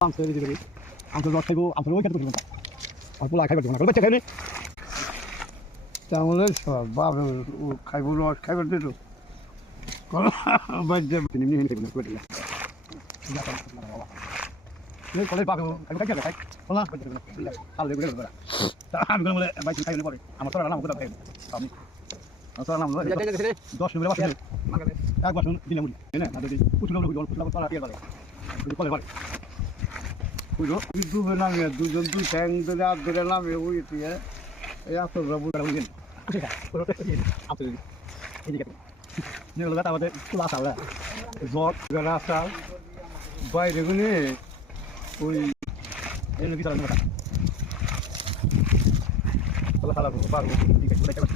আমসে দিদি করি আমসে রস খাইবো আমসে ওই খেতে করবো আর পোলা খাইবার দেবো না বাচ্চা খাইনি তাহলে সব বাপ খাইব রস খাইবার দিত বাচ্চা তিনি নিয়ে খাইবো না করে দিলা এই কলেজ পাবো আমি খাই খাই পোলা বাচ্চা দেবো না খাল দেবো করে আমি বলে বাইক খাইলে পরে আমার তোরা নাম কোথা খাইবো আমি আমার তোরা নাম 10 মিনিট বসে একবার শুন দিলাম না না যদি কুচুলো বলে কুচুলো তোরা দিয়ে বলে কলে বলে বুঝো দুবে নামে দুজন দুই ঠ্যাং ধরে হাত ধরে নামে ওই দিয়ে এই আসল বাবু বুঝলেন আপনি এদিকে নিয়ে গেল আমাদের চুলা আসা জগ রাস্তা বাইরে গুনে ওই এই লোক চালানো কথা চলা চালাবো পারবো ঠিক আছে